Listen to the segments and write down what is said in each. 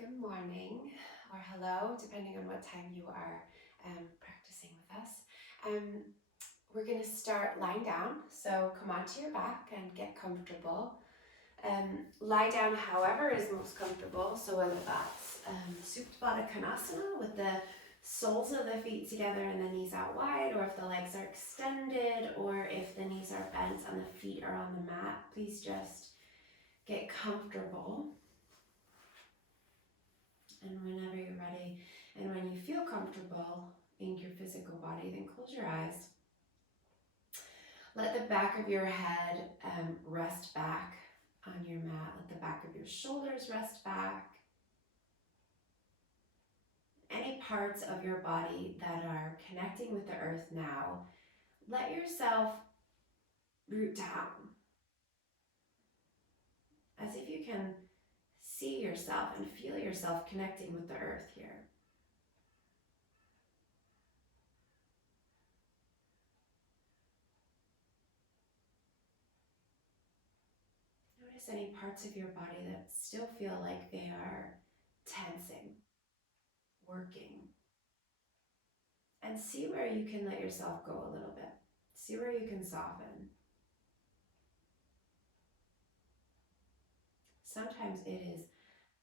good morning, or hello, depending on what time you are practicing with us. Um, we're going to start lying down, so come onto your back and get comfortable. Lie down however is most comfortable, so whether that's Supta Konasana with the soles of the feet together and the knees out wide, or if the legs are extended, or if the knees are bent and the feet are on the mat, please just get comfortable. And whenever you're ready, and when you feel comfortable in your physical body, then close your eyes. Let the back of your head rest back on your mat. Let the back of your shoulders rest back. Any parts of your body that are connecting with the earth now, let yourself root down. As if you can see yourself and feel yourself connecting with the earth here. Notice any parts of your body that still feel like they are tensing, working. And see where you can let yourself go a little bit. See where you can soften. Sometimes it is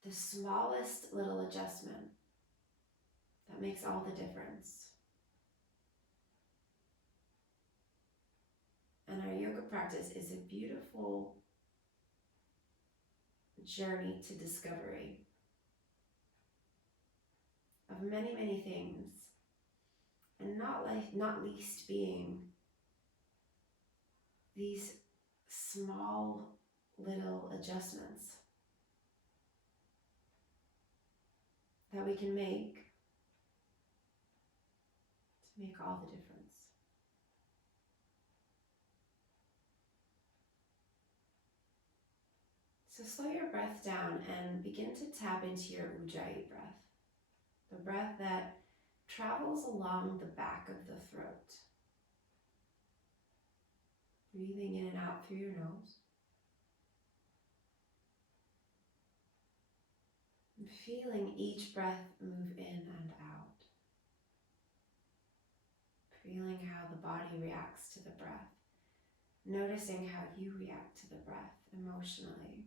the smallest little adjustment that makes all the difference. And our yoga practice is a beautiful journey to discovery of many, many things. And not least being these small little adjustments that we can make to make all the difference. So slow your breath down and begin to tap into your Ujjayi breath, the breath that travels along the back of the throat. Breathing in and out through your nose. And feeling each breath move in and out. Feeling how the body reacts to the breath. Noticing how you react to the breath emotionally.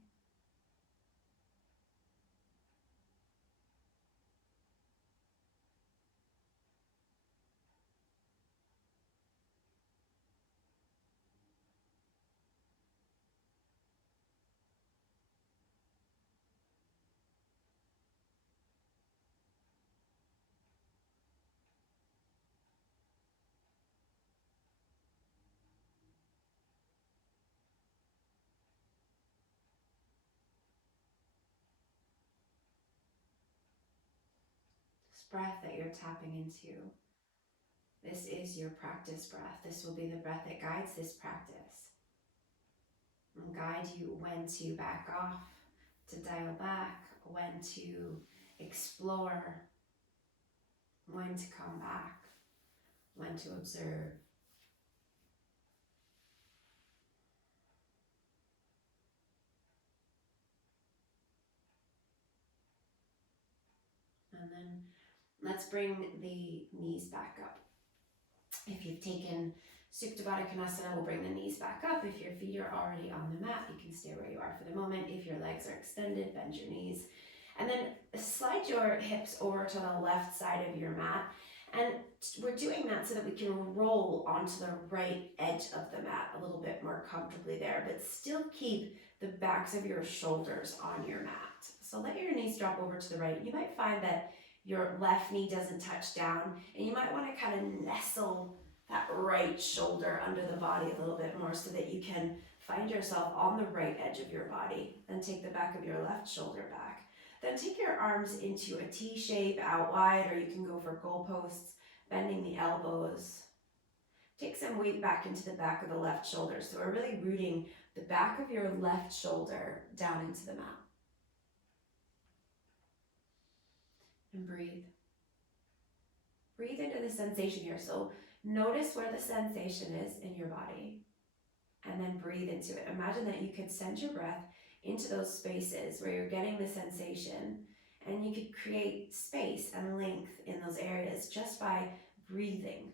This breath that you're tapping into, this is your practice breath. This will be the breath that guides this practice. And guide you when to back off, to dial back, when to explore, when to come back, when to observe. And then let's bring the knees back up. If you've taken Supta Konasana, we'll bring the knees back up. If your feet are already on the mat, you can stay where you are for the moment. If your legs are extended, bend your knees. And then slide your hips over to the left side of your mat. And we're doing that so that we can roll onto the right edge of the mat a little bit more comfortably there, but still keep the backs of your shoulders on your mat. So let your knees drop over to the right. You might find that your left knee doesn't touch down, and you might want to kind of nestle that right shoulder under the body a little bit more so that you can find yourself on the right edge of your body. Then take the back of your left shoulder back. Then take your arms into a T shape out wide, or you can go for goalposts, bending the elbows. Take some weight back into the back of the left shoulder. So we're really rooting the back of your left shoulder down into the mat. And breathe. Breathe into the sensation here. So notice where the sensation is in your body, and then breathe into it. Imagine that you could send your breath into those spaces where you're getting the sensation, And you could create space and length in those areas just by breathing.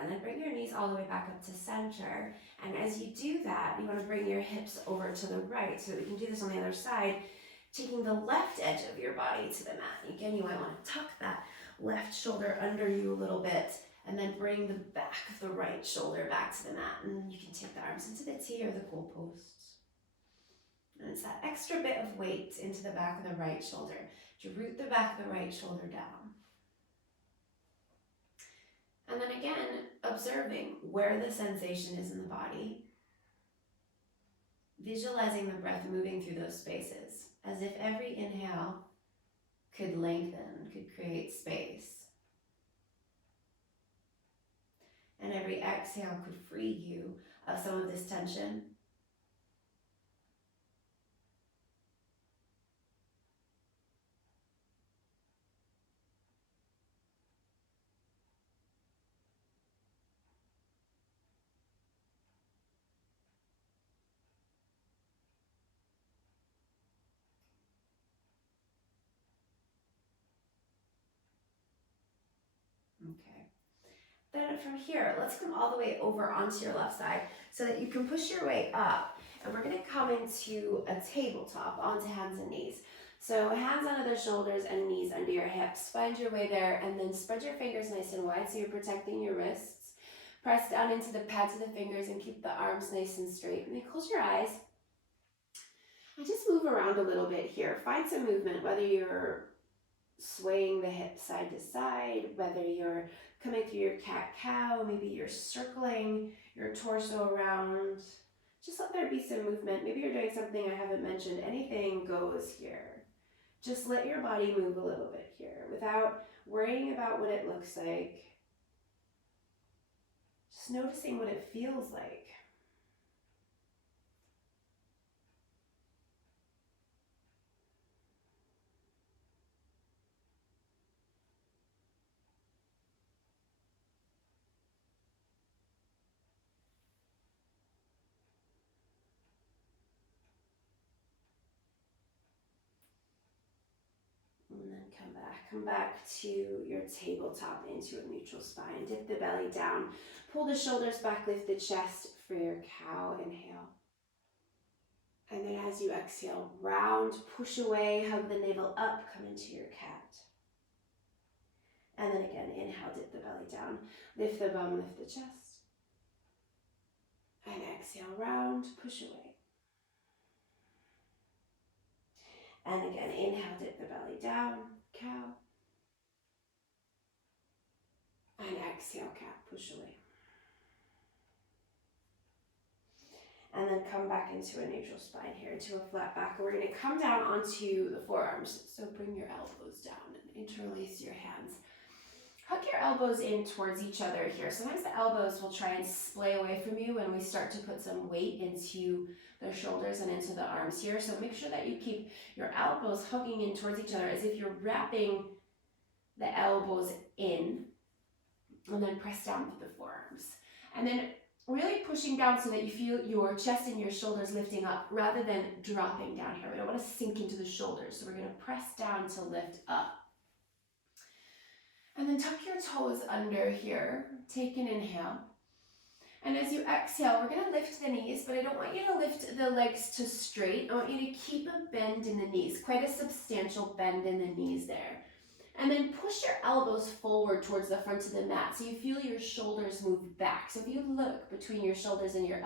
And then bring your knees all the way back up to center. And as you do that, you want to bring your hips over to the right so that we can do this on the other side, taking the left edge of your body to the mat. Again, you might want to tuck that left shoulder under you a little bit, and then bring the back of the right shoulder back to the mat. And you can take the arms into the T or the goalposts. And it's that extra bit of weight into the back of the right shoulder to root the back of the right shoulder down. And then again, observing where the sensation is in the body, visualizing the breath moving through those spaces, as if every inhale could lengthen, could create space. And every exhale could free you of some of this tension. Okay. Then from here, let's come all the way over onto your left side so that you can push your way up. And we're going to come into a tabletop onto hands and knees. So hands under the shoulders and knees under your hips. Find your way there and then spread your fingers nice and wide so you're protecting your wrists. Press down into the pads of the fingers and keep the arms nice and straight. And then close your eyes. And just move around a little bit here. Find some movement, whether you're swaying the hips side to side, whether you're coming through your cat-cow, maybe you're circling your torso around. Just let there be some movement. Maybe you're doing something I haven't mentioned. Anything goes here. Just let your body move a little bit here without worrying about what it looks like. Just noticing what it feels like. And then come back to your tabletop into a neutral spine. Dip the belly down, pull the shoulders back, lift the chest for your cow inhale. And then as you exhale, round, push away, hug the navel up, come into your cat. And then again, inhale, dip the belly down, lift the bum, lift the chest. And exhale, round, push away. And again, inhale, dip the belly down, cow. And exhale, cat, push away. And then come back into a neutral spine here, into a flat back. And we're going to come down onto the forearms. So bring your elbows down and interlace your hands. Hug your elbows in towards each other here. Sometimes the elbows will try and splay away from you when we start to put some weight into the shoulders and into the arms here. So make sure that you keep your elbows hugging in towards each other as if you're wrapping the elbows in, and then press down with the forearms. And then really pushing down so that you feel your chest and your shoulders lifting up rather than dropping down here. We don't want to sink into the shoulders. So we're going to press down to lift up. And then tuck your toes under here. Take an inhale. And as you exhale, we're going to lift the knees, but I don't want you to lift the legs to straight. I want you to keep a bend in the knees, quite a substantial bend in the knees there. And then push your elbows forward towards the front of the mat so you feel your shoulders move back. So if you look between your shoulders and your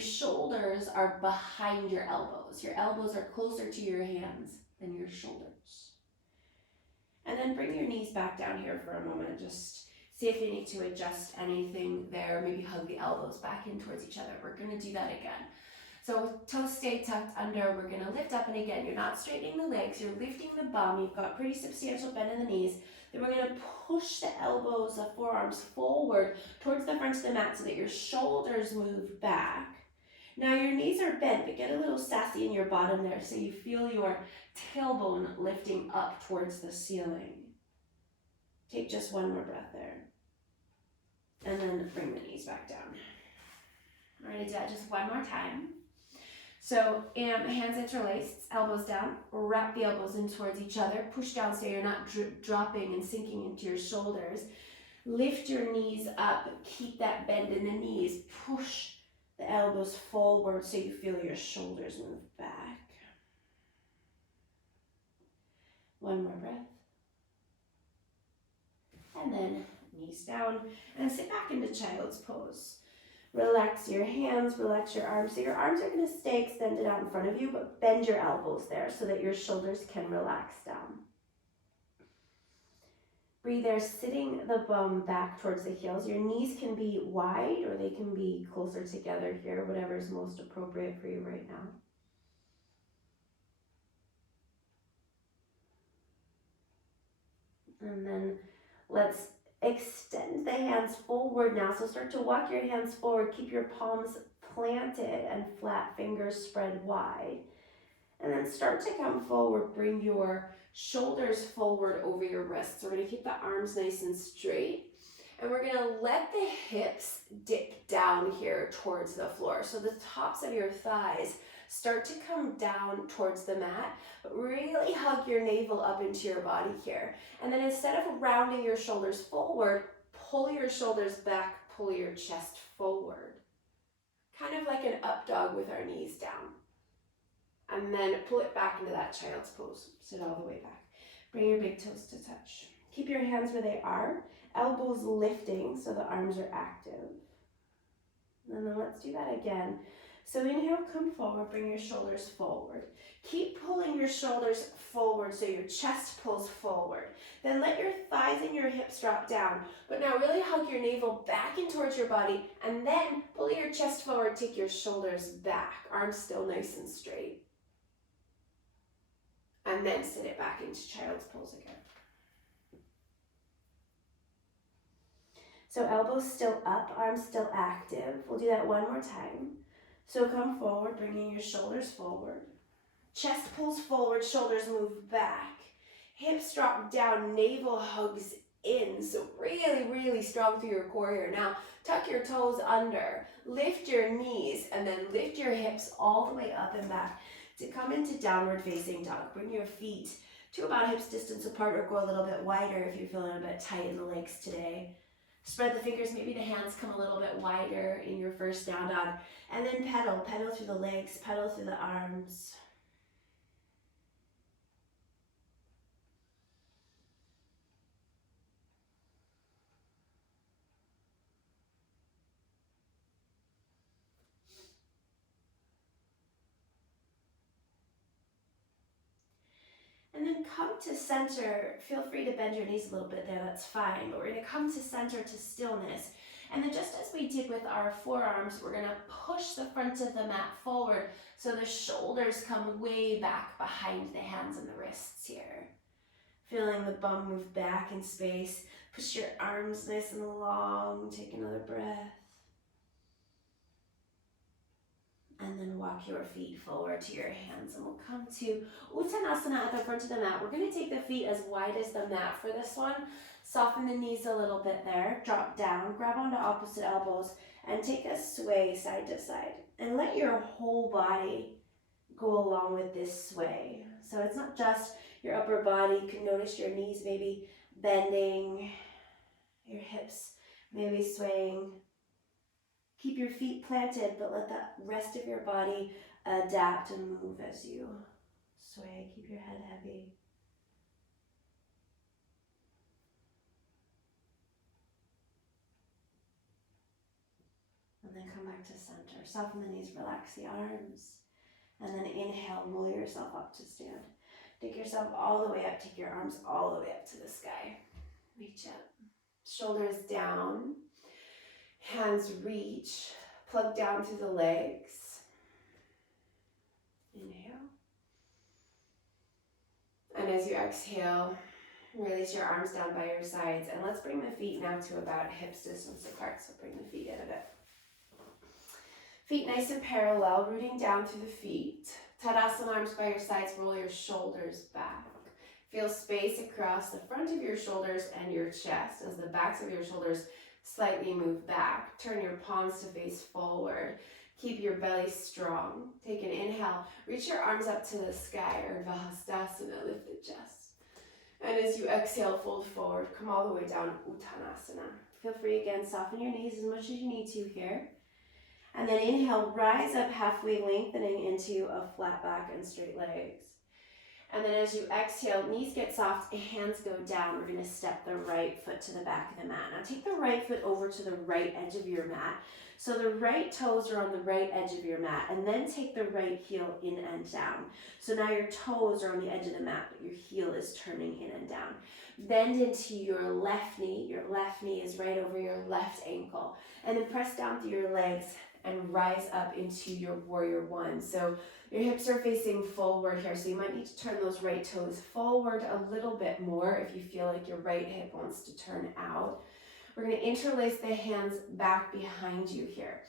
shoulders are behind your elbows. Your elbows are closer to your hands than your shoulders. And then bring your knees back down here for a moment. Just See if you need to adjust anything there. Maybe hug the elbows back in towards each other. We're going to do that again. So toes stay tucked under. We're going to lift up, and again, you're not straightening the legs. You're lifting the bum. You've got pretty substantial bend in the knees. Then we're going to push the elbows, the forearms forward towards the front of the mat so that your shoulders move back. Now your knees are bent, but get a little sassy in your bottom there so you feel your tailbone lifting up towards the ceiling. Take just one more breath there. And then bring the knees back down. All right, do that just one more time. So hands interlaced, elbows down, wrap the elbows in towards each other, push down so you're not dropping and sinking into your shoulders. Lift your knees up, keep that bend in the knees, push the elbows forward so you feel your shoulders move back. One more breath. And then knees down and sit back into child's pose. Relax your hands, relax your arms. So your arms are going to stay extended out in front of you, but bend your elbows there so that your shoulders can relax down. Breathe there, sitting the bum back towards the heels. Your knees can be wide or they can be closer together here, whatever is most appropriate for you right now. And then let's extend the hands forward now. So start to walk your hands forward. Keep your palms planted and flat fingers spread wide. And then start to come forward. Bring your shoulders forward over your wrists. So we're going to keep the arms nice and straight. And we're going to let the hips dip down here towards the floor. So the tops of your thighs start to come down towards the mat, but really hug your navel up into your body here. And then instead of rounding your shoulders forward, pull your shoulders back, pull your chest forward. Kind of like an up dog with our knees down. And then pull it back into that child's pose. Sit all the way back. Bring your big toes to touch. Keep your hands where they are. Elbows lifting so the arms are active. And then let's do that again. So inhale, come forward, bring your shoulders forward. Keep pulling your shoulders forward so your chest pulls forward. Then let your thighs and your hips drop down. But now really hug your navel back in towards your body and then pull your chest forward, take your shoulders back. Arms still nice and straight. And then sit it back into child's pose again. So elbows still up, arms still active. We'll do that one more time. So come forward, bringing your shoulders forward. Chest pulls forward, shoulders move back. Hips drop down, navel hugs in. So really, really strong through your core here. Now, tuck your toes under, lift your knees, and then lift your hips all the way up and back to come into downward facing dog. Bring your feet to about hips distance apart or go a little bit wider if you're feeling a bit tight in the legs today. Spread the fingers, maybe the hands come a little bit wider in your first down dog. And then pedal through the legs, pedal through the arms. And then come to center. Feel free to bend your knees a little bit there, that's fine. But we're going to come to center to stillness. And then just as we did with our forearms, we're going to push the front of the mat forward so the shoulders come way back behind the hands and the wrists here. Feeling the bum move back in space. Push your arms nice and long. Take another breath. And then walk your feet forward to your hands. And we'll come to Uttanasana at the front of the mat. We're going to take the feet as wide as the mat for this one. Soften the knees a little bit there. Drop down. Grab onto opposite elbows. And take a sway side to side. And let your whole body go along with this sway. So it's not just your upper body. You can notice your knees maybe bending. Your hips maybe swaying. Keep your feet planted, but let the rest of your body adapt and move as you sway. Keep your head heavy. And then come back to center. Soften the knees, relax the arms. And then inhale, roll yourself up to stand. Take yourself all the way up, take your arms all the way up to the sky. Reach up. Shoulders down, hands reach, plug down through the legs. Inhale. And as you exhale, release your arms down by your sides. And let's bring the feet now to about hips distance apart. So bring the feet in a bit. Feet nice and parallel, rooting down through the feet. Tadasana, arms by your sides, roll your shoulders back. Feel space across the front of your shoulders and your chest as the backs of your shoulders slightly move back. Turn your palms to face forward. Keep your belly strong. Take an inhale. Reach your arms up to the sky, or Urdhva lift the chest. And as you exhale, fold forward. Come all the way down, Uttanasana. Feel free again, soften your knees as much as you need to here. And then inhale, rise up halfway, lengthening into a flat back and straight legs. And then as you exhale, knees get soft, hands go down. We're gonna step the right foot to the back of the mat. Now take the right foot over to the right edge of your mat. So the right toes are on the right edge of your mat, and then take the right heel in and down. So now your toes are on the edge of the mat, but your heel is turning in and down. Bend into your left knee. Your left knee is right over your left ankle. And then press down through your legs and rise up into your warrior one. So your hips are facing forward here, so you might need to turn those right toes forward a little bit more if you feel like your right hip wants to turn out. We're going to interlace the hands back behind you here.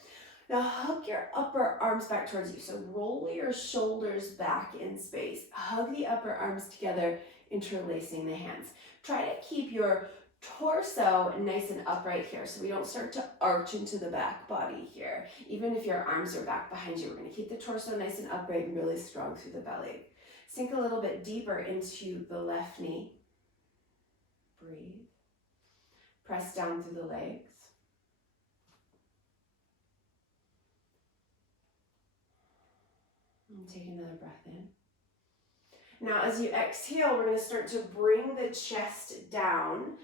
Now hug your upper arms back towards you. So roll your shoulders back in space. Hug the upper arms together, interlacing the hands. Try to keep your torso nice and upright here so we don't start to arch into the back body here. Even if your arms are back behind you, we're going to keep the torso nice and upright and really strong through the belly. Sink a little bit deeper into the left knee. Breathe. Press down through the legs. And take another breath in. Now as you exhale, we're going to start to bring the chest down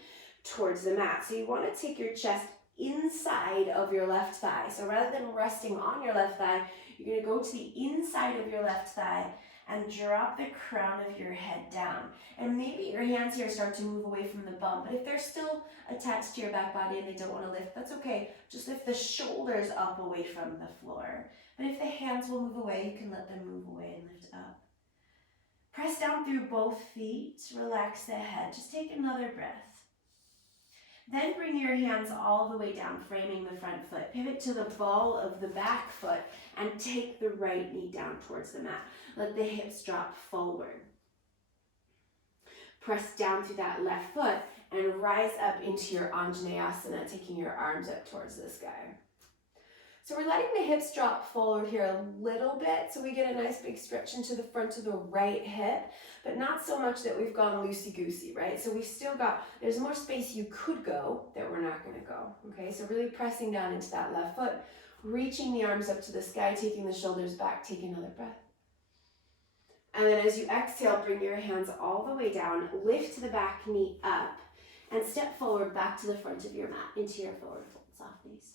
towards the mat. So you want to take your chest inside of your left thigh. So rather than resting on your left thigh, you're going to go to the inside of your left thigh and drop the crown of your head down. And maybe your hands here start to move away from the bum, but if they're still attached to your back body and they don't want to lift, that's okay. Just lift the shoulders up away from the floor. But if the hands will move away, you can let them move away and lift up. Press down through both feet, relax the head. Just take another breath. Then bring your hands all the way down, framing the front foot. Pivot to the ball of the back foot and take the right knee down towards the mat. Let the hips drop forward. Press down through that left foot and rise up into your Anjaneyasana, taking your arms up towards the sky. So we're letting the hips drop forward here a little bit so we get a nice big stretch into the front of the right hip, but not so much that we've gone loosey-goosey, right? So we've still got, there's more space you could go that we're not going to go, okay? So really pressing down into that left foot, reaching the arms up to the sky, taking the shoulders back, take another breath. And then as you exhale, bring your hands all the way down, lift the back knee up, and step forward back to the front of your mat, into your forward fold, soft knees.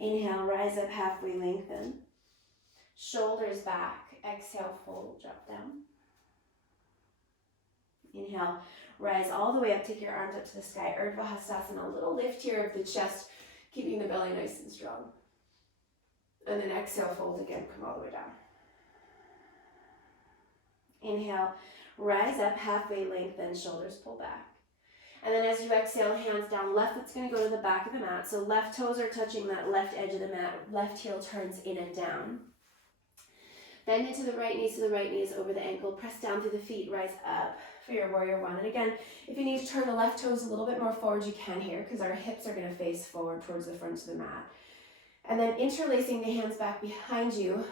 Inhale, rise up halfway, lengthen. Shoulders back. Exhale, fold, drop down. Inhale, rise all the way up, take your arms up to the sky. Urdhva Hastasana, a little lift here of the chest, keeping the belly nice and strong. And then exhale, fold again, come all the way down. Inhale, rise up halfway, lengthen, shoulders pull back. And then as you exhale, hands down, left foot's going to go to the back of the mat. So left toes are touching that left edge of the mat. Left heel turns in and down. Bend into the right knee so the right knee is over the ankle. Press down through the feet, rise up for your warrior one. And again, if you need to turn the left toes a little bit more forward, you can here because our hips are going to face forward towards the front of the mat. And then interlacing the hands back behind you,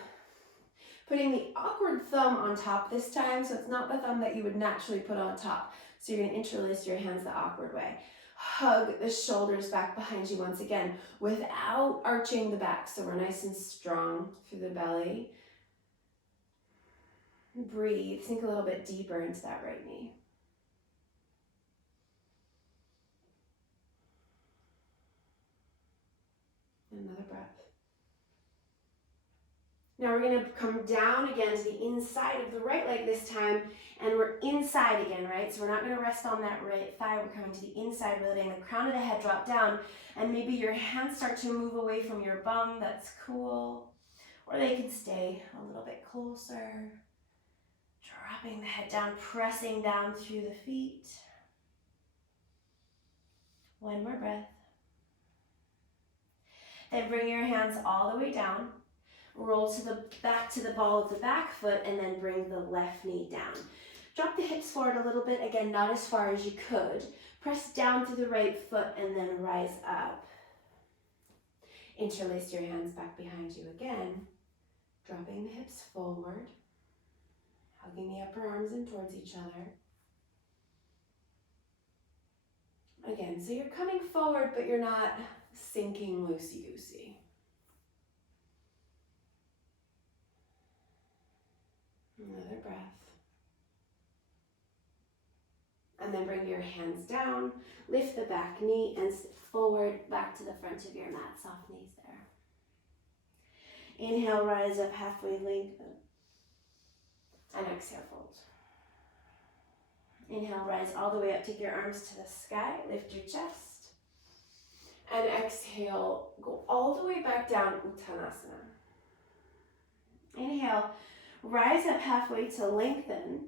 putting the awkward thumb on top this time. So it's not the thumb that you would naturally put on top. So you're going to interlace your hands the awkward way. Hug the shoulders back behind you once again without arching the back. So we're nice and strong through the belly. Breathe. Sink a little bit deeper into that right knee. Another breath. Now we're going to come down again to the inside of the right leg this time, and we're inside again, right? So we're not going to rest on that right thigh. We're coming to the inside, letting the crown of the head drop down, and maybe your hands start to move away from your bum. That's cool. Or they can stay a little bit closer. Dropping the head down, pressing down through the feet. One more breath. Then bring your hands all the way down. Roll to the back to the ball of the back foot, and then bring the left knee down. Drop the hips forward a little bit, again, not as far as you could. Press down through the right foot and then rise up. Interlace your hands back behind you again. Dropping the hips forward. Hugging the upper arms in towards each other. Again, so you're coming forward, but you're not sinking loosey-goosey. Another breath. And then bring your hands down, lift the back knee, and sit forward back to the front of your mat. Soft knees there. Inhale, rise up, halfway lengthen. And exhale, fold. Inhale, rise all the way up, take your arms to the sky, lift your chest. And exhale, go all the way back down, Uttanasana. Inhale, rise up halfway to lengthen.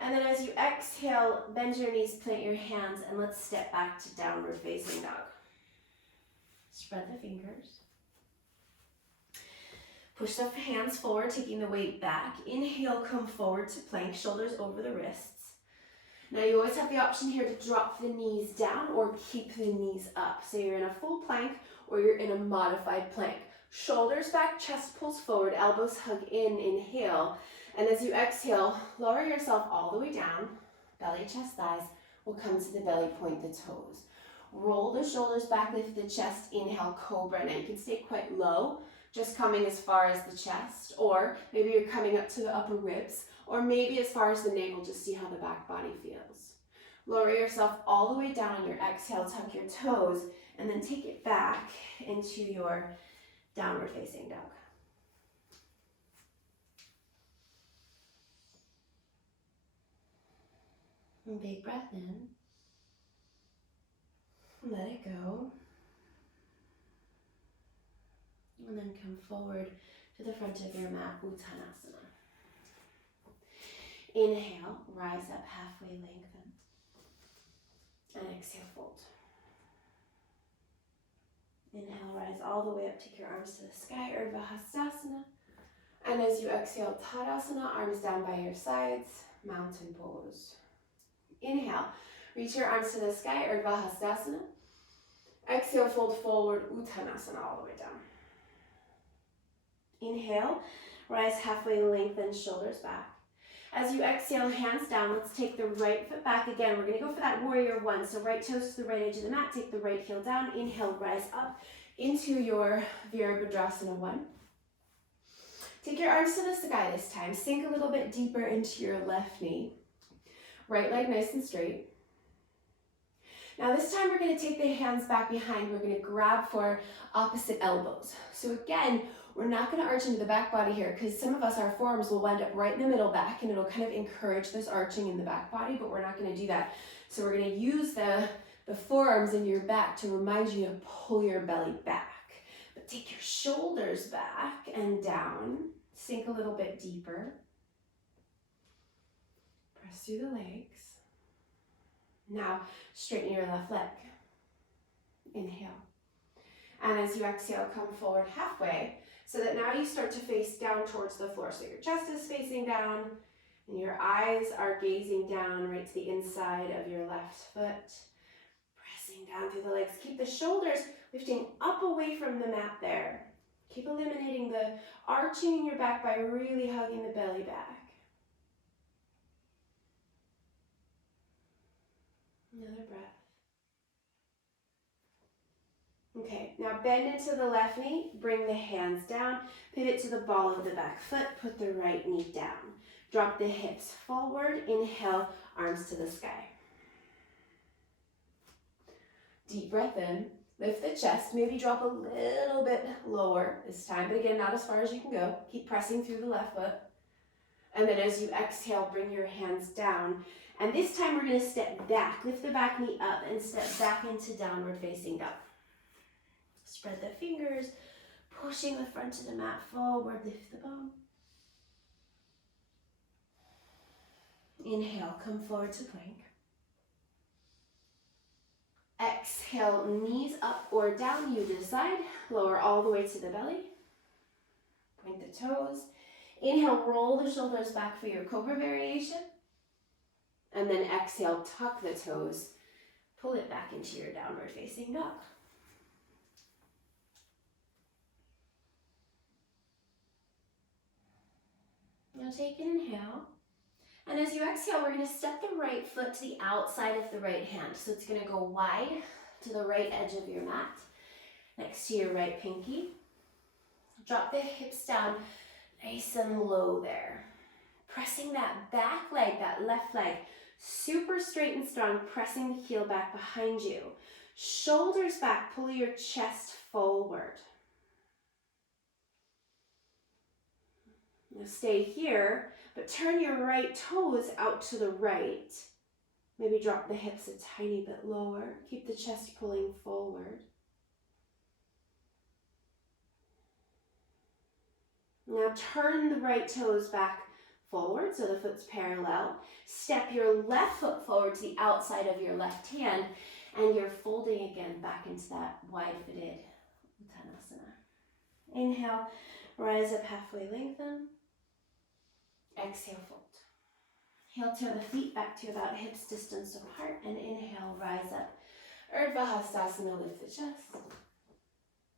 And then as you exhale, bend your knees, plant your hands, and let's step back to downward facing dog. Spread the fingers. Push the hands forward, taking the weight back. Inhale, come forward to plank, shoulders over the wrists. Now you always have the option here to drop the knees down or keep the knees up. So you're in a full plank or you're in a modified plank. Shoulders back, chest pulls forward, elbows hug in, inhale. And as you exhale, lower yourself all the way down. Belly, chest, thighs will come to the belly, point the toes. Roll the shoulders back, lift the chest, inhale, cobra. Now you can stay quite low, just coming as far as the chest, or maybe you're coming up to the upper ribs, or maybe as far as the navel, just see how the back body feels. Lower yourself all the way down on your exhale, tuck your toes, and then take it back into your downward facing dog. And big breath in. Let it go. And then come forward to the front of your mat, Uttanasana. Inhale, rise up halfway, lengthen. And exhale, fold. Inhale, rise all the way up, take your arms to the sky, Urdhva Hastasana. And as you exhale, Tadasana, arms down by your sides, mountain pose. Inhale, reach your arms to the sky, Urdhva Hastasana. Exhale, fold forward, Uttanasana, all the way down. Inhale, rise halfway, lengthen, shoulders back. As you exhale, hands down, let's take the right foot back again. We're going to go for that warrior one. So right toes to the right edge of the mat, take the right heel down. Inhale, rise up into your Virabhadrasana one. Take your arms to the sky this time. Sink a little bit deeper into your left knee. Right leg nice and straight. Now this time we're going to take the hands back behind. We're going to grab for opposite elbows. So again, we're not going to arch into the back body here because some of us, our forearms will wind up right in the middle back and it'll kind of encourage this arching in the back body, but we're not going to do that. So we're going to use the forearms in your back to remind you to pull your belly back. But take your shoulders back and down. Sink a little bit deeper. Press through the legs. Now straighten your left leg. Inhale. And as you exhale, come forward halfway so that now you start to face down towards the floor. So your chest is facing down and your eyes are gazing down right to the inside of your left foot. Pressing down through the legs. Keep the shoulders lifting up away from the mat there. Keep eliminating the arching in your back by really hugging the belly back. Another breath. Okay, now bend into the left knee, bring the hands down, pivot to the ball of the back foot, put the right knee down. Drop the hips forward, inhale, arms to the sky. Deep breath in. Lift the chest, maybe drop a little bit lower this time, but again, not as far as you can go. Keep pressing through the left foot. And then as you exhale, bring your hands down. And this time we're gonna step back, lift the back knee up and step back into downward facing dog. Spread the fingers, pushing the front of the mat forward, lift the bum. Inhale, come forward to plank. Exhale, knees up or down, you decide. Lower all the way to the belly. Point the toes. Inhale, roll the shoulders back for your cobra variation. And then exhale, tuck the toes. Pull it back into your downward facing dog. Now take an inhale. And as you exhale, we're going to step the right foot to the outside of the right hand. So it's going to go wide to the right edge of your mat, next to your right pinky. Drop the hips down nice and low there. Pressing that back leg, that left leg, super straight and strong, pressing the heel back behind you. Shoulders back, pull your chest forward. Now stay here, but turn your right toes out to the right. Maybe drop the hips a tiny bit lower. Keep the chest pulling forward. Now turn the right toes back forward so the foot's parallel. Step your left foot forward to the outside of your left hand, and you're folding again back into that wide-footed Uttanasana. Inhale, rise up halfway, lengthen. Exhale, fold. Heel turn the feet back to about hips distance apart, and inhale, rise up. Urdhva Hastasana, lift the chest.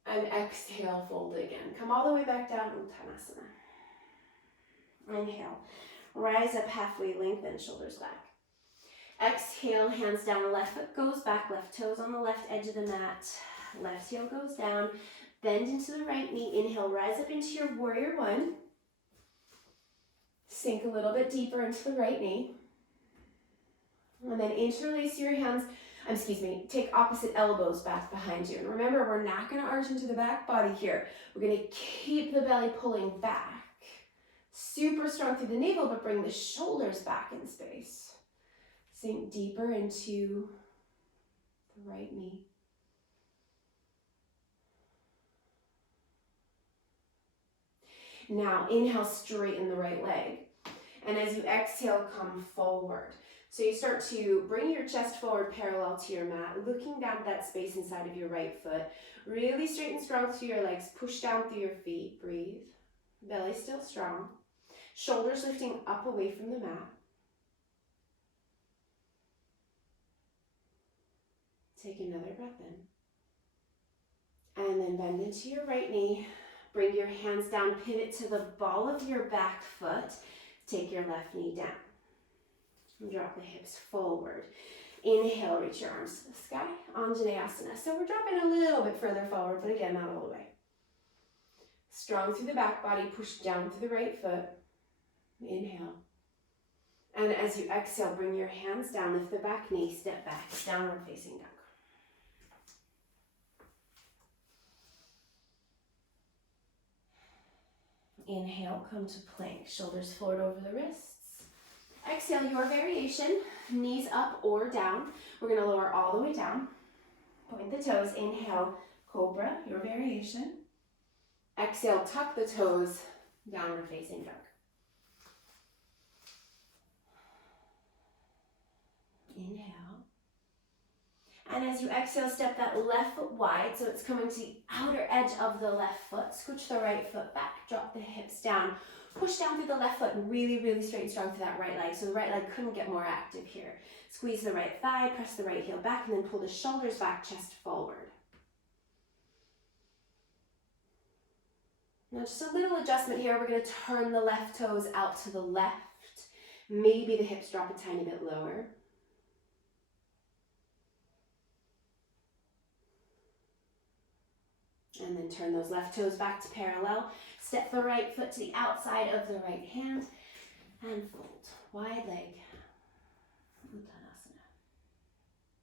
And exhale, fold again. Come all the way back down, Uttanasana. Inhale, rise up halfway, lengthen, shoulders back. Exhale, hands down, left foot goes back, left toes on the left edge of the mat. Left heel goes down, bend into the right knee. Inhale, rise up into your warrior one. Sink a little bit deeper into the right knee. And then interlace your hands, take opposite elbows back behind you. And remember, we're not gonna arch into the back body here. We're gonna keep the belly pulling back. Super strong through the navel, but bring the shoulders back in space. Sink deeper into the right knee. Now, inhale, straighten the right leg. And as you exhale, come forward. So you start to bring your chest forward parallel to your mat, looking down at that space inside of your right foot. Really straight and strong through your legs. Push down through your feet. Breathe. Belly still strong. Shoulders lifting up away from the mat. Take another breath in. And then bend into your right knee. Bring your hands down, pivot to the ball of your back foot. Take your left knee down. And drop the hips forward. Inhale, reach your arms to the sky. Anjaneyasana. So we're dropping a little bit further forward, but again, not all the way. Strong through the back body, push down through the right foot. Inhale. And as you exhale, bring your hands down, lift the back knee, step back, downward facing dog. Inhale, come to plank, shoulders forward over the wrists. Exhale, your variation, knees up or down. We're gonna lower all the way down. Point the toes, inhale, cobra, your variation. Exhale, tuck the toes, downward facing dog. Inhale. And as you exhale, step that left foot wide, so it's coming to the outer edge of the left foot. Scooch the right foot back, drop the hips down. Push down through the left foot and really, really straight and strong through that right leg. So the right leg couldn't get more active here. Squeeze the right thigh, press the right heel back, and then pull the shoulders back, chest forward. Now just a little adjustment here. We're going to turn the left toes out to the left. Maybe the hips drop a tiny bit lower. And then turn those left toes back to parallel. Step the right foot to the outside of the right hand and fold. Wide leg. Uttanasana.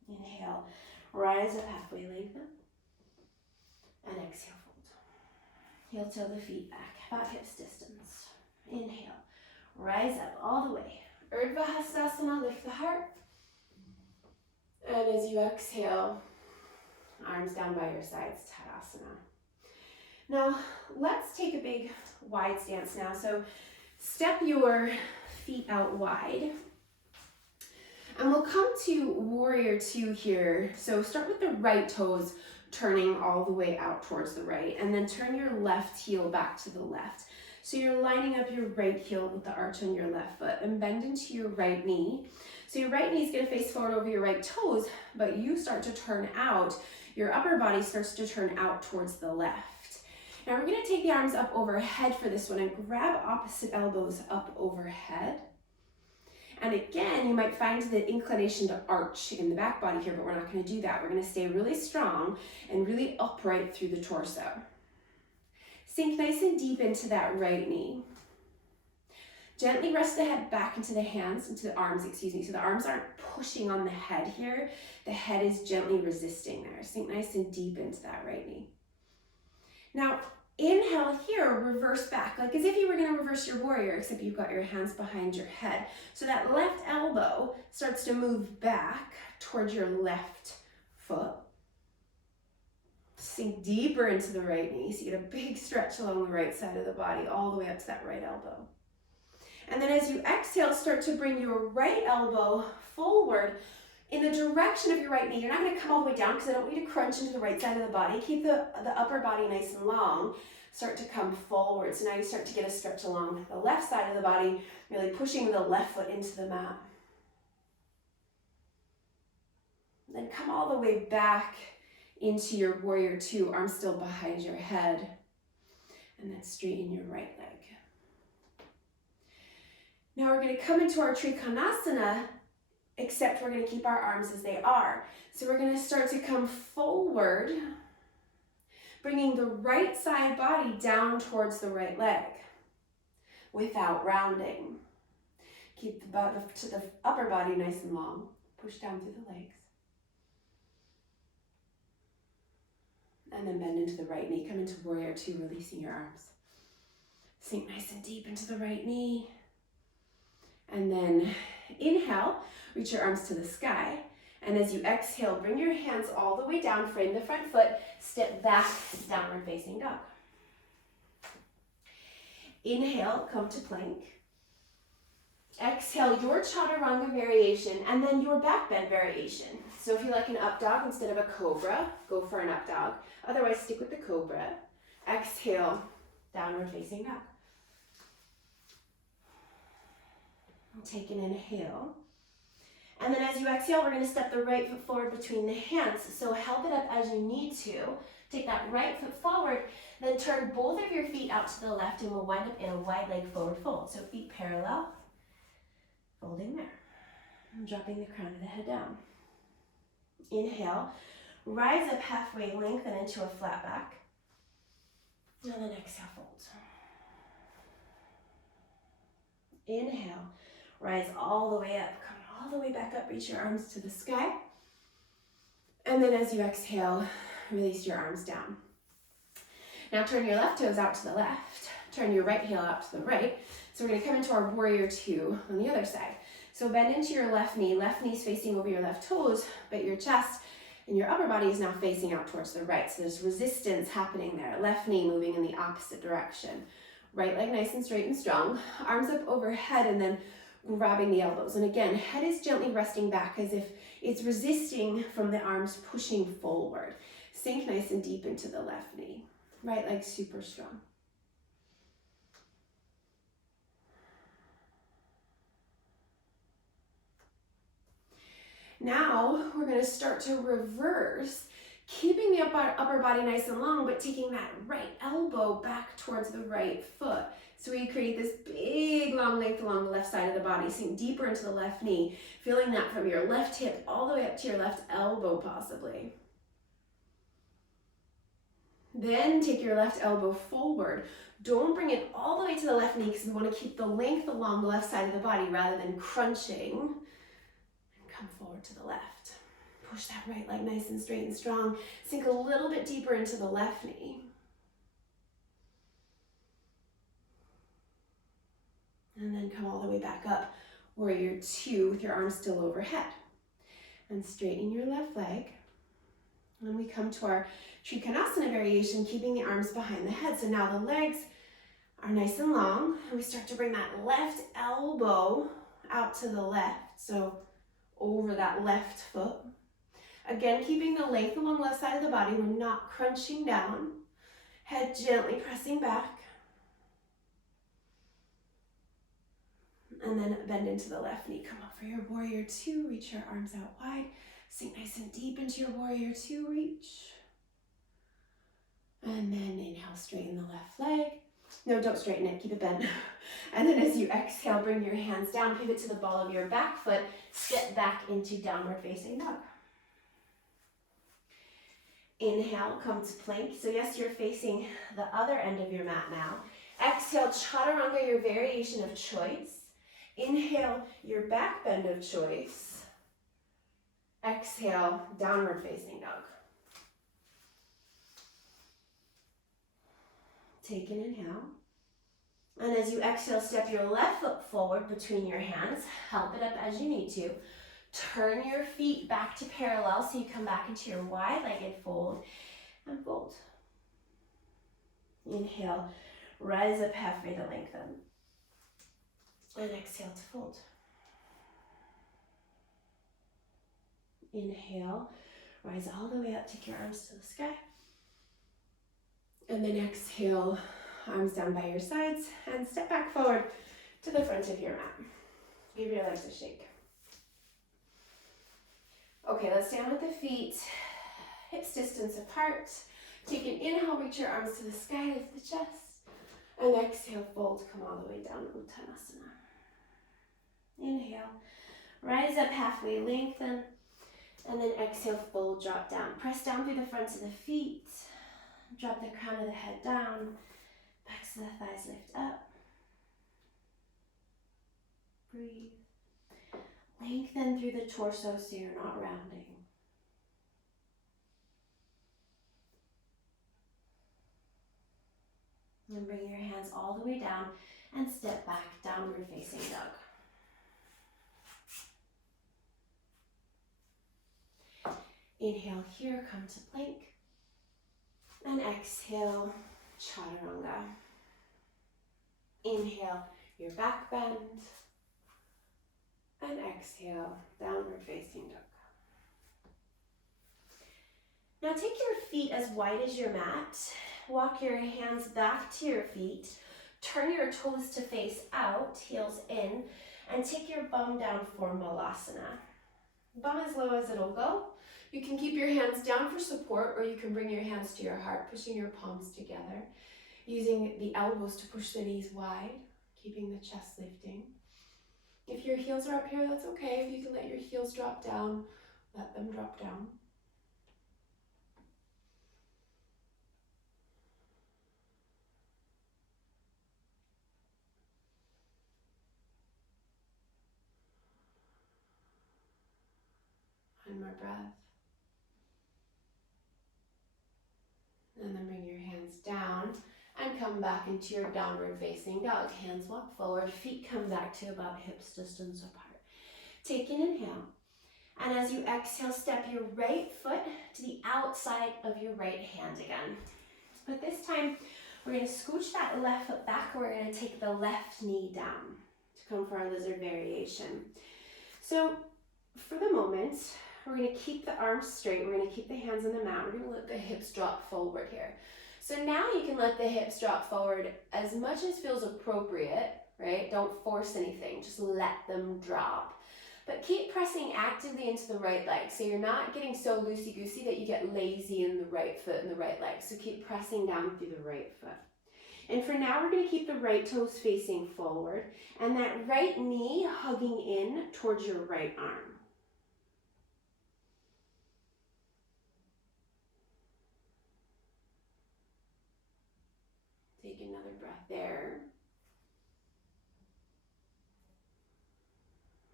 Inhale, rise up halfway, lengthen. And exhale, fold. Heel toe the feet back, about hips distance. Inhale, rise up all the way. Urdhva Hastasana, lift the heart. And as you exhale, arms down by your sides, Tadasana. Now, let's take a big wide stance now. So step your feet out wide. And we'll come to warrior two here. So start with the right toes turning all the way out towards the right, and then turn your left heel back to the left. So you're lining up your right heel with the arch on your left foot, and bend into your right knee. So your right knee is going to face forward over your right toes, but you start to turn out. Your upper body starts to turn out towards the left. Now we're going to take the arms up overhead for this one and grab opposite elbows up overhead. And again, you might find the inclination to arch in the back body here, but we're not going to do that. We're going to stay really strong and really upright through the torso. Sink nice and deep into that right knee. Gently rest the head back into the hands, into the arms, excuse me. So the arms aren't pushing on the head here. The head is gently resisting there. Sink nice and deep into that right knee. Now, inhale here, reverse back, like as if you were going to reverse your warrior, except you've got your hands behind your head. So that left elbow starts to move back towards your left foot. Sink deeper into the right knee. So you get a big stretch along the right side of the body, all the way up to that right elbow. And then as you exhale, start to bring your right elbow forward in the direction of your right knee. You're not going to come all the way down because I don't want you to crunch into the right side of the body. Keep the upper body nice and long. Start to come forward. So now you start to get a stretch along the left side of the body, really pushing the left foot into the mat. Then come all the way back into your warrior two, arms still behind your head. And then straighten your right leg. Now we're going to come into our Trikonasana, except we're going to keep our arms as they are. So we're going to start to come forward, bringing the right side body down towards the right leg without rounding. Keep the butt to the upper body nice and long. Push down through the legs. And then bend into the right knee. Come into warrior two, releasing your arms. Sink nice and deep into the right knee. And then inhale, reach your arms to the sky. And as you exhale, bring your hands all the way down, frame the front foot, step back, downward facing dog. Inhale, come to plank. Exhale, your chaturanga variation, and then your back bend variation. So if you like an up dog instead of a cobra, go for an up dog. Otherwise, stick with the cobra. Exhale, downward facing dog. Take an inhale. And then as you exhale, we're going to step the right foot forward between the hands. So help it up as you need to. Take that right foot forward, then turn both of your feet out to the left, and we'll wind up in a wide leg forward fold. So feet parallel, folding there. And dropping the crown of the head down. Inhale, rise up halfway, lengthen into a flat back. And then exhale, fold. Inhale, rise all the way up, come all the way back up, reach your arms to the sky. And then as you exhale, release your arms down. Now turn your left toes out to the left, turn your right heel out to the right. So we're going to come into our warrior two on the other side. So bend into your left knee's facing over your left toes, but your chest and your upper body is now facing out towards the right. So there's resistance happening there. Left knee moving in the opposite direction. Right leg nice and straight and strong. Arms up overhead and then grabbing the elbows. And again, head is gently resting back as if it's resisting from the arms pushing forward. Sink nice and deep into the left knee. Right leg super strong. Now we're going to start to reverse, keeping the upper body nice and long, but taking that right elbow back towards the right foot. So we create this big long length along the left side of the body, sink deeper into the left knee, feeling that from your left hip all the way up to your left elbow possibly. Then take your left elbow forward. Don't bring it all the way to the left knee because we want to keep the length along the left side of the body rather than crunching. And come forward to the left. push that right leg nice and straight and strong. Sink a little bit deeper into the left knee. And then come all the way back up, warrior two, with your arms still overhead. And straighten your left leg. And we come to our Trikonasana variation, keeping the arms behind the head. So now the legs are nice and long, and we start to bring that left elbow out to the left, so over that left foot. Again, keeping the length along the left side of the body. We're not crunching down. Head gently pressing back. And then bend into the left knee. Come up for your warrior two. Reach your arms out wide. Sink nice and deep into your warrior two. Reach. And then inhale, straighten the left leg. No, don't straighten it. Keep it bent. And then as you exhale, bring your hands down. Pivot to the ball of your back foot. Step back into downward facing dog. Inhale, come to plank. So yes, you're facing the other end of your mat now. Exhale, chaturanga, your variation of choice. Inhale, your back bend of choice. Exhale, downward facing dog. Take an inhale. And as you exhale, step your left foot forward between your hands. Help it up as you need to. Turn your feet back to parallel so you come back into your wide-legged fold and fold. Inhale, rise up halfway to lengthen. And exhale to fold. Inhale, rise all the way up, take your arms to the sky. And then exhale, arms down by your sides, and step back forward to the front of your mat. Give your legs a shake. Okay, let's stand with the feet, hips distance apart. Take an inhale, reach your arms to the sky, lift the chest. And exhale, fold, come all the way down, Uttanasana. Inhale, rise up halfway, lengthen. And then exhale, fold, drop down. Press down through the fronts of the feet. Drop the crown of the head down. Backs of the thighs lift up. Breathe. Lengthen through the torso so you're not rounding. And bring your hands all the way down and step back, downward facing dog. Inhale here, come to plank. And exhale, chaturanga. Inhale, your back bend. And exhale, downward facing dog. Now take your feet as wide as your mat. Walk your hands back to your feet. Turn your toes to face out, heels in, and take your bum down for Malasana. Bum as low as it'll go. You can keep your hands down for support, or you can bring your hands to your heart, pushing your palms together, using the elbows to push the knees wide, keeping the chest lifting. If your heels are up here, that's okay. If you can let your heels drop down, let them drop down. One more breath. And then bring your hands down and come back into your downward facing dog. Hands walk forward, feet come back to about hips distance apart. Take an inhale. And as you exhale, step your right foot to the outside of your right hand again. But this time, we're going to scooch that left foot back. We're going to take the left knee down to come for our lizard variation. So for the moment, we're going to keep the arms straight. We're going to keep the hands on the mat. We're going to let the hips drop forward here. So now you can let the hips drop forward as much as feels appropriate, right? Don't force anything. Just let them drop. But keep pressing actively into the right leg. So you're not getting so loosey-goosey that you get lazy in the right foot and the right leg. So keep pressing down through the right foot. And for now, we're going to keep the right toes facing forward and that right knee hugging in towards your right arm. Take another breath there.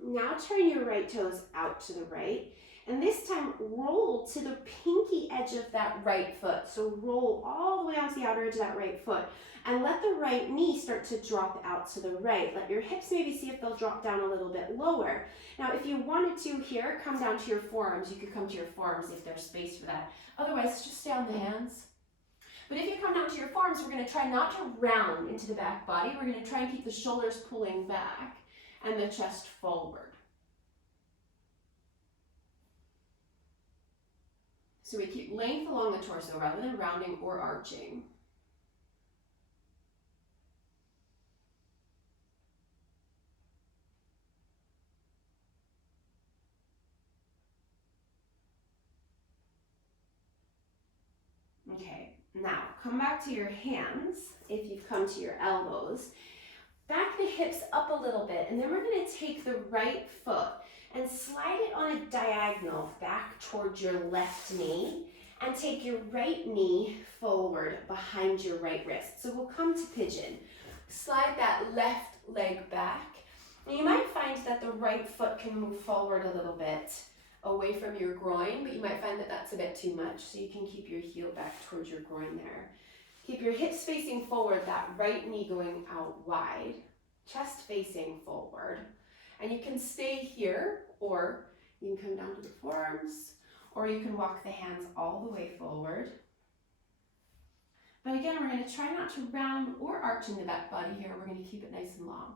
Now turn your right toes out to the right And this time, roll to the pinky edge of that right foot. So roll all the way onto the outer edge of that right foot. And let the right knee start to drop out to the right. Let your hips maybe see if they'll drop down a little bit lower. Now, if you wanted to here, come down to your forearms. You could come to your forearms if there's space for that. Otherwise, just stay on the hands. But if you come down to your forearms, we're going to try not to round into the back body. We're going to try and keep the shoulders pulling back and the chest forward. So we keep length along the torso rather than rounding or arching. Okay, now come back to your hands if you've come to your elbows. Back the hips up a little bit, and then we're going to take the right foot and slide it on a diagonal back towards your left knee, and take your right knee forward behind your right wrist. So we'll come to pigeon. Slide that left leg back, and you might find that the right foot can move forward a little bit away from your groin, but you might find that that's a bit too much, so you can keep your heel back towards your groin there. Keep your hips facing forward, that right knee going out wide, chest facing forward. And you can stay here, or you can come down to the forearms, or you can walk the hands all the way forward. But again, we're going to try not to round or arch in the back body here. We're going to keep it nice and long.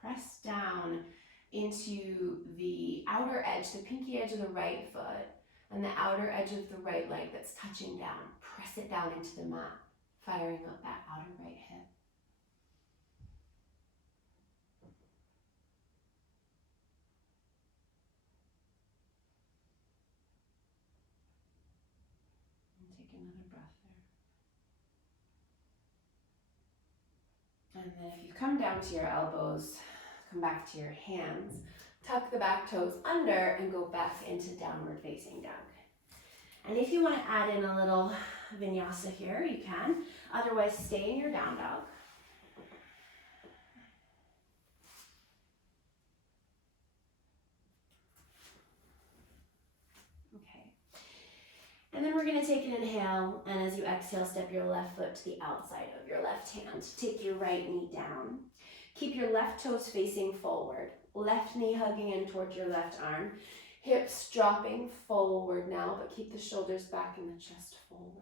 Press down into the outer edge, the pinky edge of the right foot, and the outer edge of the right leg that's touching down. Press it down into the mat, firing up that outer right hip. And take another breath there. And then if you come down to your elbows, come back to your hands, tuck the back toes under and go back into downward facing dog. And if you want to add in a little vinyasa here, you can. Otherwise, stay in your down dog. Okay. And then we're going to take an inhale, and as you exhale, step your left foot to the outside of your left hand. Take your right knee down. Keep your left toes facing forward. Left knee hugging in towards your left arm. Hips dropping forward now, but keep the shoulders back and the chest forward.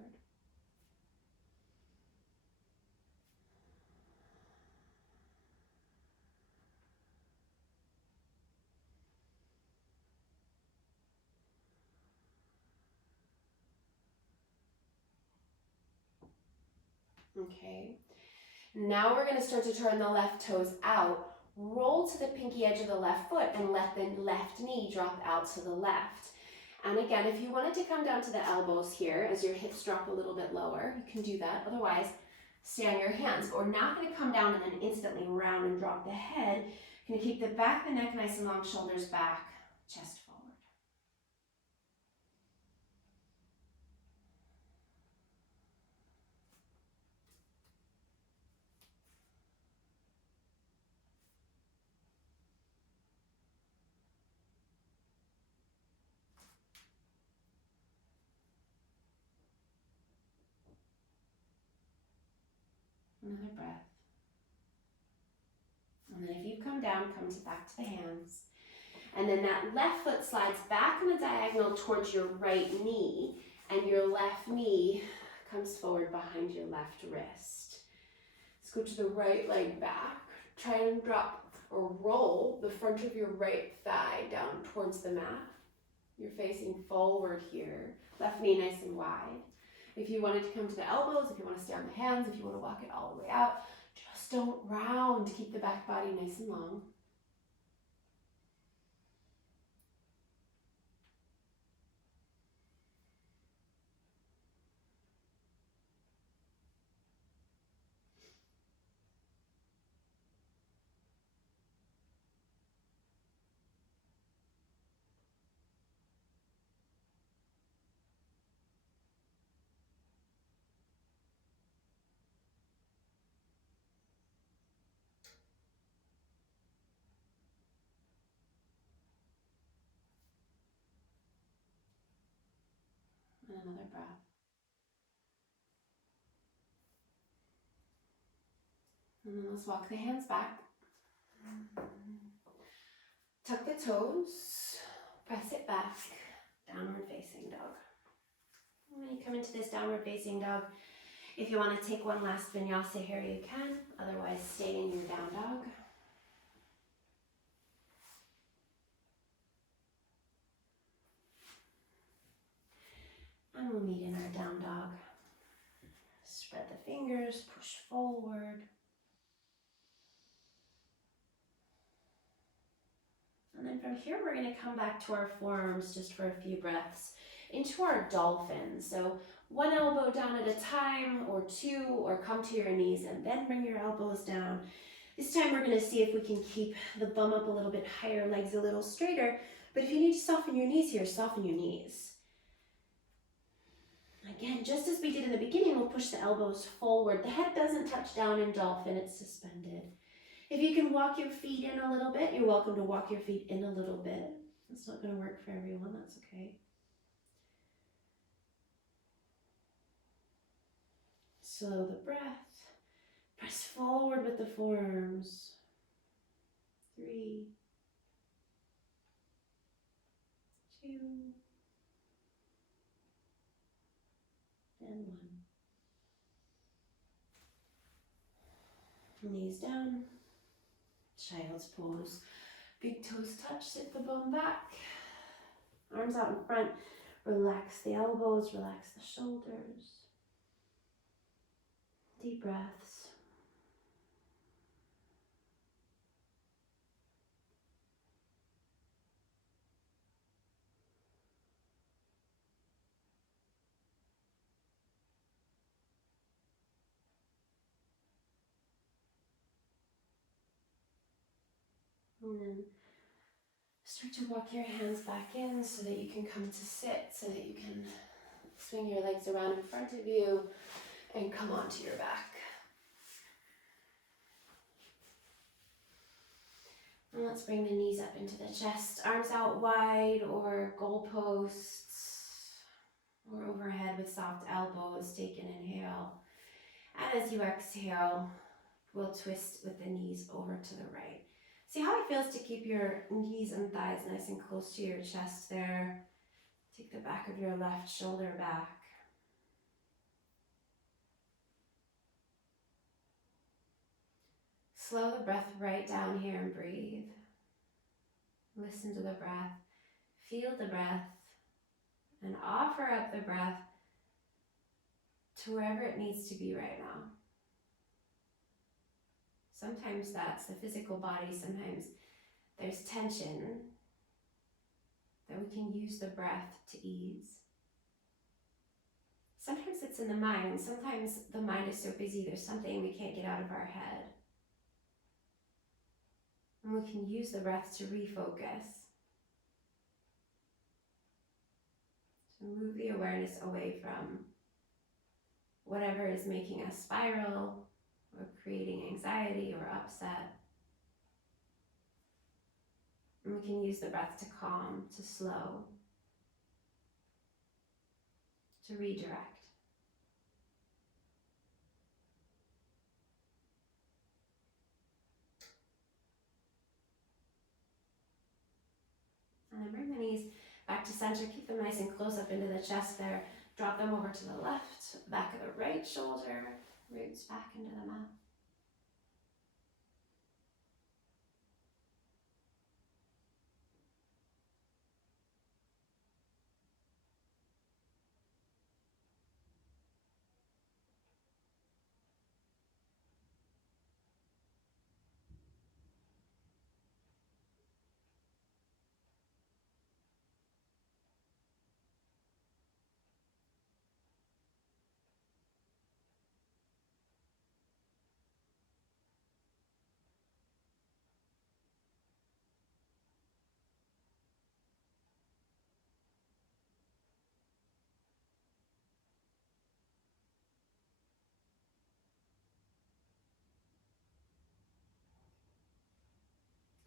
Okay. Now we're going to start to turn the left toes out. Roll to the pinky edge of the left foot and let the left knee drop out to the left. And again, if you wanted to come down to the elbows here as your hips drop a little bit lower, you can do that. Otherwise, stay on your hands. But we're not going to come down and then instantly round and drop the head. You're going to keep the back of the neck nice and long, shoulders back, chest forward. Another breath. And then if you come down, come back to the hands. And then that left foot slides back on a diagonal towards your right knee, and your left knee comes forward behind your left wrist. Scoot the right leg back. Try and drop or roll the front of your right thigh down towards the mat. You're facing forward here. Left knee nice and wide. If you wanted to come to the elbows, if you want to stay on the hands, if you want to walk it all the way out, just don't round. Keep the back body nice and long. Another breath. And then let's walk the hands back. Tuck the toes, press it back, downward facing dog. When you come into this downward facing dog, if you want to take one last vinyasa here, you can. Otherwise, stay in your down dog. And we'll meet in our down dog. Spread the fingers, push forward. And then from here, we're going to come back to our forearms just for a few breaths into our dolphin. So one elbow down at a time, or two, or come to your knees and then bring your elbows down. This time we're going to see if we can keep the bum up a little bit higher, legs a little straighter. But if you need to soften your knees here, soften your knees. Again, just as we did in the beginning, we'll push the elbows forward. The head doesn't touch down in dolphin, it's suspended. If you can walk your feet in a little bit, you're welcome to walk your feet in a little bit. It's not going to work for everyone, that's okay. Slow the breath. Press forward with the forearms. 3, 2, and 1. Knees down. Child's pose. Big toes touch, sit the bum back. Arms out in front. Relax the elbows, relax the shoulders. Deep breaths. And then start to walk your hands back in so that you can come to sit, so that you can swing your legs around in front of you and come onto your back. And let's bring the knees up into the chest, arms out wide or goalposts or overhead with soft elbows. Take an inhale. And as you exhale, we'll twist with the knees over to the right. See how it feels to keep your knees and thighs nice and close to your chest there. Take the back of your left shoulder back. Slow the breath right down here and breathe. Listen to the breath. Feel the breath. And offer up the breath to wherever it needs to be right now. Sometimes that's the physical body. Sometimes there's tension that we can use the breath to ease. Sometimes it's in the mind. Sometimes the mind is so busy, there's something we can't get out of our head. And we can use the breath to refocus. To move the awareness away from whatever is making us spiral or creating anxiety or upset. And we can use the breath to calm, to slow, to redirect. And then bring the knees back to center. Keep them nice and close up into the chest there. Drop them over to the left, back of the right shoulder, roots back into the mat.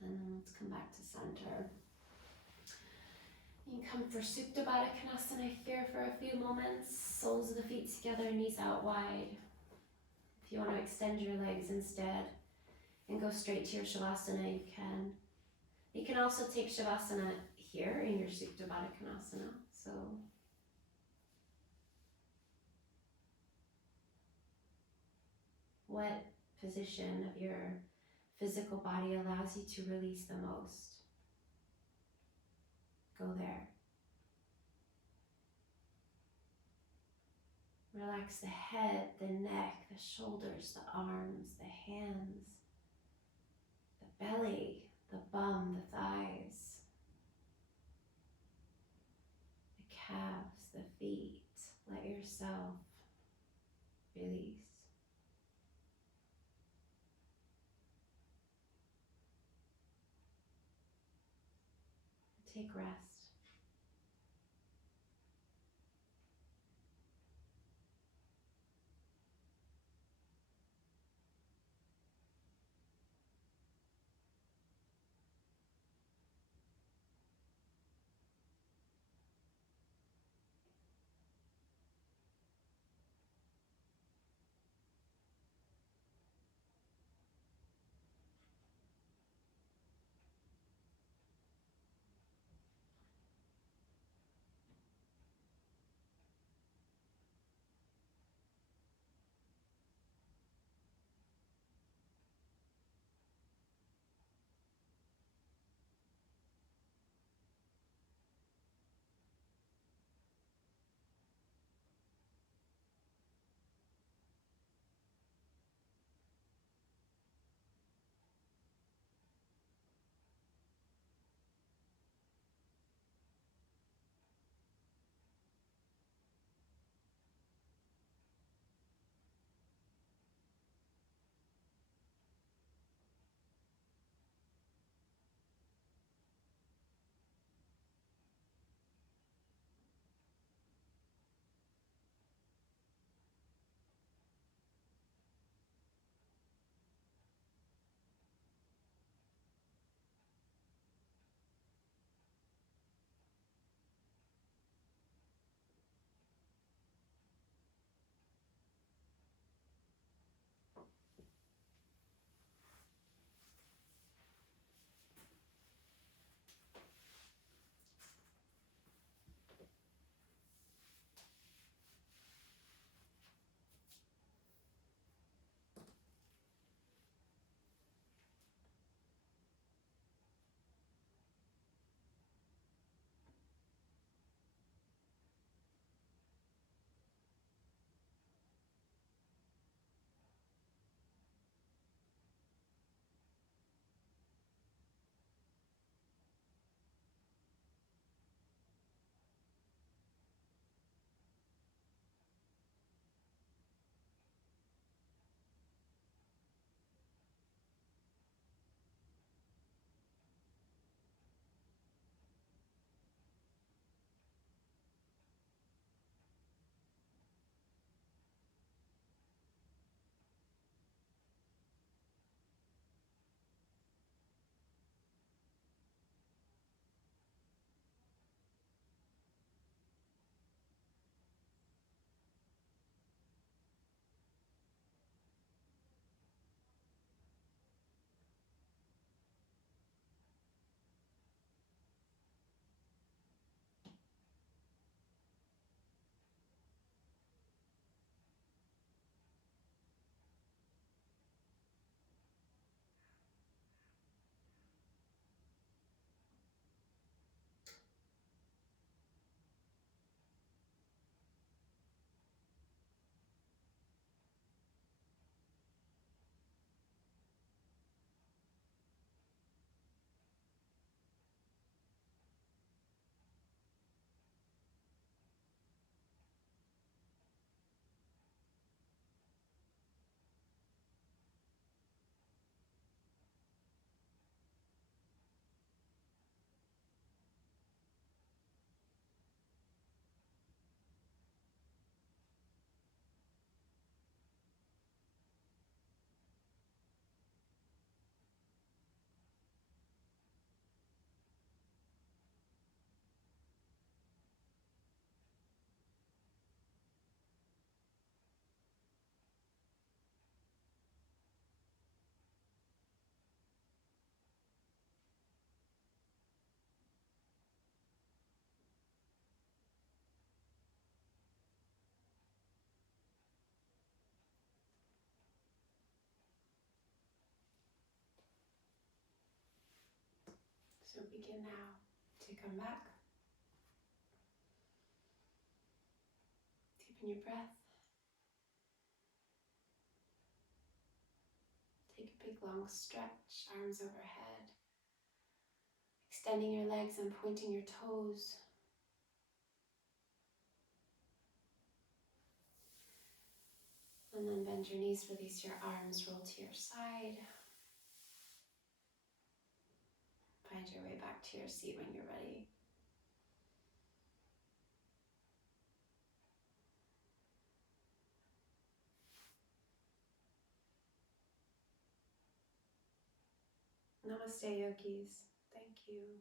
And then let's come back to center. You can come for Supta Baddha Konasana here for a few moments. Soles of the feet together, knees out wide. If you want to extend your legs instead and go straight to your Shavasana, you can. You can also take Shavasana here in your Supta Baddha Konasana. So what position of your physical body allows you to release the most? Go there. Relax the head, the neck, the shoulders, the arms, the hands, the belly, the bum, the thighs, the calves, the feet. Let yourself release. Take rest. Begin now to come back. Deepen your breath. Take a big long stretch, arms overhead. Extending your legs and pointing your toes. And then bend your knees, release your arms, roll to your side. Find your way back to your seat when you're ready. Namaste, yogis. Thank you.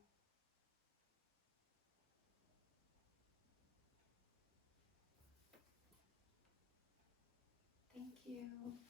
Thank you.